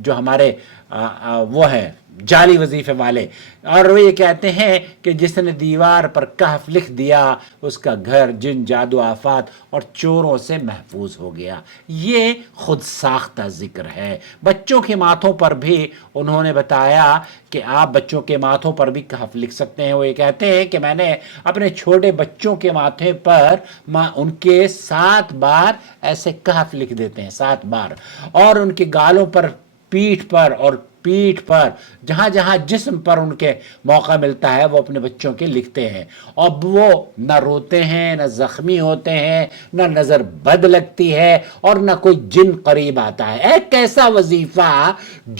جو ہمارے وہ ہیں جعلی وظیفے والے، اور وہ یہ کہتے ہیں کہ جس نے دیوار پر کہف لکھ دیا اس کا گھر جن جادو آفات اور چوروں سے محفوظ ہو گیا۔ یہ خود ساختہ ذکر ہے۔ بچوں کے ماتھوں پر بھی انہوں نے بتایا کہ آپ بچوں کے ماتھوں پر بھی کہف لکھ سکتے ہیں۔ وہ یہ کہتے ہیں کہ میں نے اپنے چھوٹے بچوں کے ماتھے پر ان کے 7 بار ایسے کہف لکھ دیتے ہیں، 7 بار، اور ان کے گالوں پر، پیٹھ پر جہاں جہاں جسم پر ان کے موقع ملتا ہے وہ اپنے بچوں کے لکھتے ہیں، اور وہ نہ روتے ہیں، نہ زخمی ہوتے ہیں، نہ نظر بد لگتی ہے، اور نہ کوئی جن قریب آتا ہے۔ ایک ایسا وظیفہ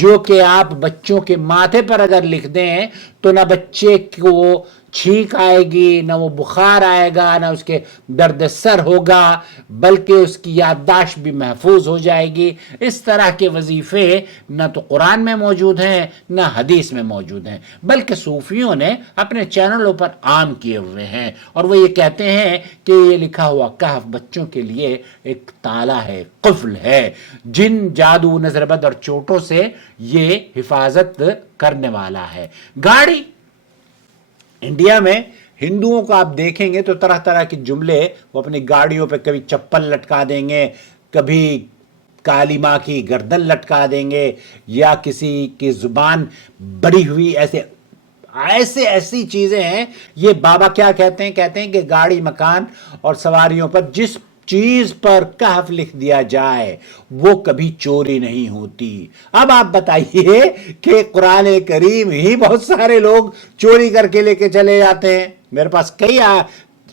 جو کہ آپ بچوں کے ماتھے پر اگر لکھ دیں تو نہ بچے کو چھینک آئے گی، نہ وہ بخار آئے گا، نہ اس کے درد سر ہوگا، بلکہ اس کی یادداشت بھی محفوظ ہو جائے گی۔ اس طرح کے وظیفے نہ تو قرآن میں موجود ہیں نہ حدیث میں موجود ہیں، بلکہ صوفیوں نے اپنے چینلوں پر عام کیے ہوئے ہیں، اور وہ یہ کہتے ہیں کہ یہ لکھا ہوا کہف بچوں کے لیے ایک تالا ہے، قفل ہے، جن جادو، نظر بد اور چوٹوں سے یہ حفاظت کرنے والا ہے۔ گاڑی، انڈیا میں ہندوؤں کو آپ دیکھیں گے تو طرح طرح کے جملے وہ اپنی گاڑیوں پہ کبھی چپل لٹکا دیں گے، کبھی کالی ماں کی گردن لٹکا دیں گے، یا کسی کی زبان بڑی ہوئی، ایسی چیزیں ہیں۔ یہ بابا کیا کہتے ہیں کہ گاڑی، مکان اور سواریوں پر جس چیز پر کہف لکھ دیا جائے وہ کبھی چوری نہیں ہوتی۔ اب آپ بتائیے کہ قرآن کریم ہی بہت سارے لوگ چوری کر کے لے کے چلے جاتے ہیں۔ میرے پاس کئی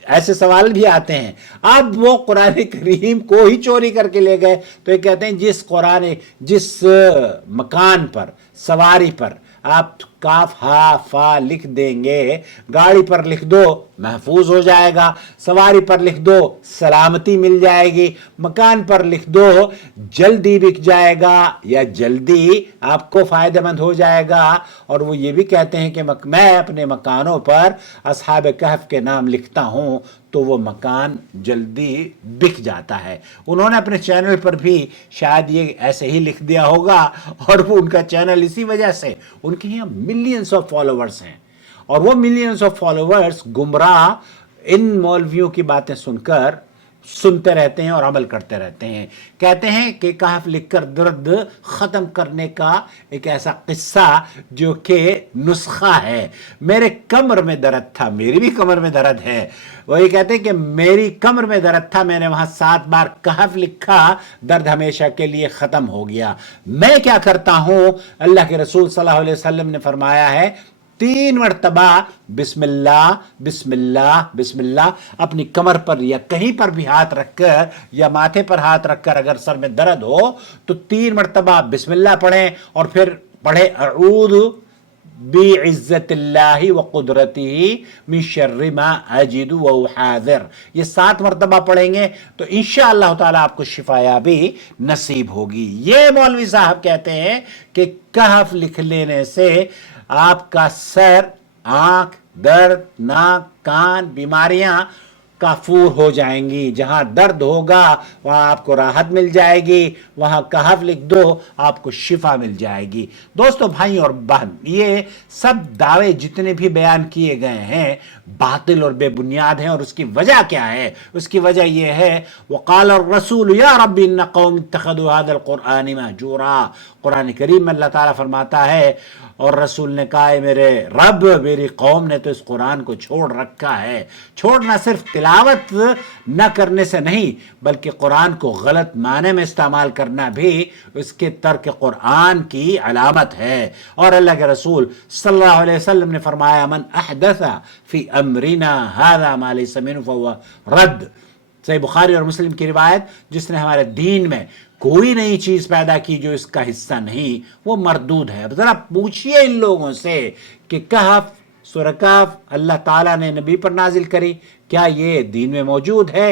ایسے سوال بھی آتے ہیں۔ اب وہ قرآن کریم کو ہی چوری کر کے لے گئے، تو یہ کہتے ہیں جس مکان پر، سواری پر آپ کاف ہا فا لکھ دیں گے، گاڑی پر لکھ دو محفوظ ہو جائے گا، سواری پر لکھ دو سلامتی مل جائے گی، مکان پر لکھ دو جلدی بک جائے گا یا جلدی آپ کو فائدہ مند ہو جائے گا۔ اور وہ یہ بھی کہتے ہیں کہ میں اپنے مکانوں پر اصحاب کہف کے نام لکھتا ہوں تو وہ مکان جلدی بک جاتا ہے۔ انہوں نے اپنے چینل پر بھی شاید یہ ایسے ہی لکھ دیا ہوگا، اور وہ ان کا چینل اسی وجہ سے ان کے یہاں ملینز آف فالوورز ہیں، اور وہ ملینز آف فالوورز گمراہ ان مولویوں کی باتیں سنتے رہتے ہیں اور عمل کرتے رہتے ہیں۔ کہتے ہیں کہ کہف لکھ کر درد ختم کرنے کا ایک ایسا قصہ جو کہ نسخہ ہے۔ میرے کمر میں درد تھا، میری بھی کمر میں درد ہے، وہی کہتے ہیں کہ میری کمر میں درد تھا، میں نے وہاں 7 بار کہف لکھا، درد ہمیشہ کے لیے ختم ہو گیا۔ میں کیا کرتا ہوں، اللہ کے رسول صلی اللہ علیہ وسلم نے فرمایا ہے 3 مرتبہ بسم اللہ بسم اللہ بسم اللہ اپنی کمر پر یا کہیں پر بھی ہاتھ رکھ کر یا ماتھے پر ہاتھ رکھ کر اگر سر میں درد ہو تو 3 مرتبہ بسم اللہ پڑھیں، اور پھر پڑھیں اعوذ بعزت اللہ وقدرتہ من شر ما اجد واحاذر۔ یہ 7 مرتبہ پڑھیں گے تو انشاءاللہ تعالیٰ آپ کو شفا یابی نصیب ہوگی۔ یہ مولوی صاحب کہتے ہیں کہ کہف لکھ لینے سے آپ کا سر، آنکھ، درد، ناک، کان، بیماریاں کافور ہو جائیں گی۔ جہاں درد ہوگا وہاں آپ کو راحت مل جائے گی، وہاں کہف لکھ دو آپ کو شفا مل جائے گی۔ دوستو، بھائی اور بہن، یہ سب دعوے جتنے بھی بیان کیے گئے ہیں باطل اور بے بنیاد ہیں، اور اس کی وجہ کیا ہے؟ اس کی وجہ یہ ہے وقال الرسول یا رب ان قوم اتخذوا هذا القرآن مہجورا۔ قرآن کریم میں اللہ تعالیٰ فرماتا ہے اور رسول نے کہا ہے میرے رب، میری قوم نے تو اس قرآن کو چھوڑ رکھا ہے۔ چھوڑنا صرف تلاوت نہ کرنے سے نہیں، بلکہ قرآن کو غلط معنی میں استعمال کرنا بھی اس کے ترک قرآن کی علامت ہے۔ اور اللہ کے رسول صلی اللہ علیہ وسلم نے فرمایا من احدث فی امرنا هذا ما لیس منہ فہو رد۔ صحیح بخاری اور مسلم کی روایت، جس نے ہمارے دین میں کوئی نئی چیز پیدا کی جو اس کا حصہ نہیں وہ مردود ہے۔ ذرا پوچھئے ان لوگوں سے کہ کہف، سورہ کہف اللہ تعالیٰ نے نبی پر نازل کری، کیا یہ دین میں موجود ہے؟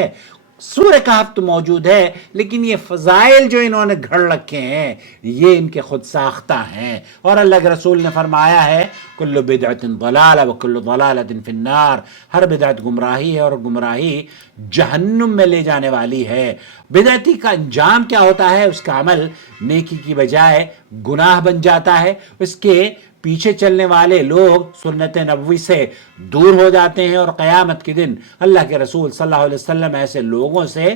سورہ کہف تو موجود ہے، لیکن یہ فضائل جو انہوں نے گھڑ رکھے ہیں یہ ان کے خود ساختہ ہیں، اور اللہ کے رسول نے فرمایا ہے کل بدعت ضلالہ وکل ضلالۃ فی النار، ہر بدعت گمراہی ہے اور گمراہی جہنم میں لے جانے والی ہے۔ بدعتی کا انجام کیا ہوتا ہے؟ اس کا عمل نیکی کی بجائے گناہ بن جاتا ہے، اس کے پیچھے چلنے والے لوگ سنت نبوی سے دور ہو جاتے ہیں، اور قیامت کے دن اللہ کے رسول صلی اللہ علیہ وسلم ایسے لوگوں سے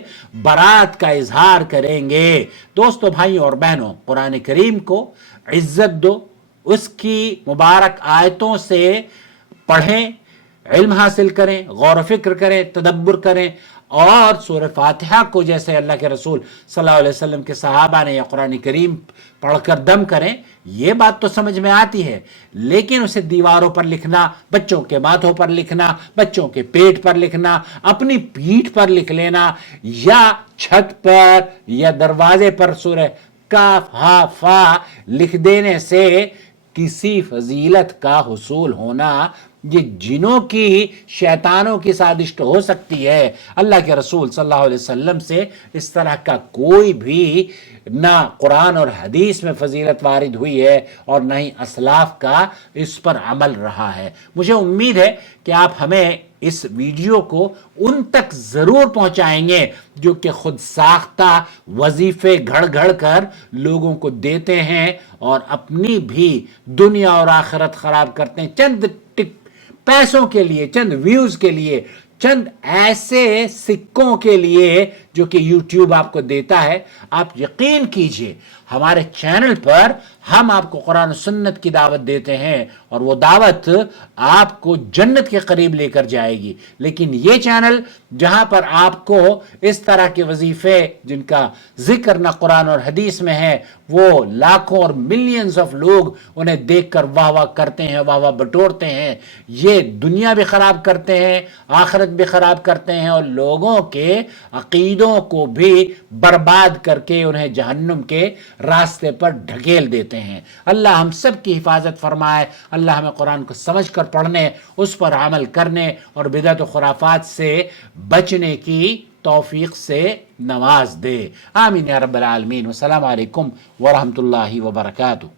برات کا اظہار کریں گے۔ دوستو، بھائیوں اور بہنوں، قرآن کریم کو عزت دو، اس کی مبارک آیتوں سے پڑھیں، علم حاصل کریں، غور و فکر کریں، تدبر کریں، اور سورہ فاتحہ کو جیسے اللہ کے رسول صلی اللہ علیہ وسلم کے صحابہ نے یا قرآن کریم پڑھ کر دم کریں۔ یہ بات تو سمجھ میں آتی ہے، لیکن اسے دیواروں پر لکھنا، بچوں کے ماتھوں پر لکھنا، بچوں کے پیٹ پر لکھنا، اپنی پیٹھ پر لکھ لینا، یا چھت پر یا دروازے پر سورہ کاف ہا فا لکھ دینے سے کسی فضیلت کا حصول ہونا یہ جنوں کی، شیطانوں کی سازش تو ہو سکتی ہے، اللہ کے رسول صلی اللہ علیہ وسلم سے اس طرح کا کوئی بھی نہ قرآن اور حدیث میں فضیلت وارد ہوئی ہے اور نہ ہی اسلاف کا اس پر عمل رہا ہے۔ مجھے امید ہے کہ آپ ہمیں اس ویڈیو کو ان تک ضرور پہنچائیں گے جو کہ خود ساختہ وظیفے گھڑ گھڑ کر لوگوں کو دیتے ہیں اور اپنی بھی دنیا اور آخرت خراب کرتے ہیں، چند پیسوں کے لیے، چند ویوز کے لیے، چند ایسے سکوں کے لیے جو کہ یوٹیوب آپ کو دیتا ہے۔ آپ یقین کیجئے ہمارے چینل پر ہم آپ کو قرآن و سنت کی دعوت دیتے ہیں، اور وہ دعوت آپ کو جنت کے قریب لے کر جائے گی، لیکن یہ چینل جہاں پر آپ کو اس طرح کے وظیفے جن کا ذکر نہ قرآن اور حدیث میں ہے، وہ لاکھوں اور ملینز آف لوگ انہیں دیکھ کر واہ واہ کرتے ہیں، واہ واہ بٹورتے ہیں، یہ دنیا بھی خراب کرتے ہیں، آخرت بھی خراب کرتے ہیں، اور لوگوں کے عقیدوں کو بھی برباد کر کے انہیں جہنم کے راستے پر ڈھکیل دیتے ہیں۔ اللہ ہم سب کی حفاظت فرمائے، اللہ ہمیں قرآن کو سمجھ کر پڑھنے، اس پر عمل کرنے اور بدعت و خرافات سے بچنے کی توفیق سے نواز دے۔ آمین یا رب العالمین۔ والسلام علیکم ورحمۃ اللہ وبرکاتہ۔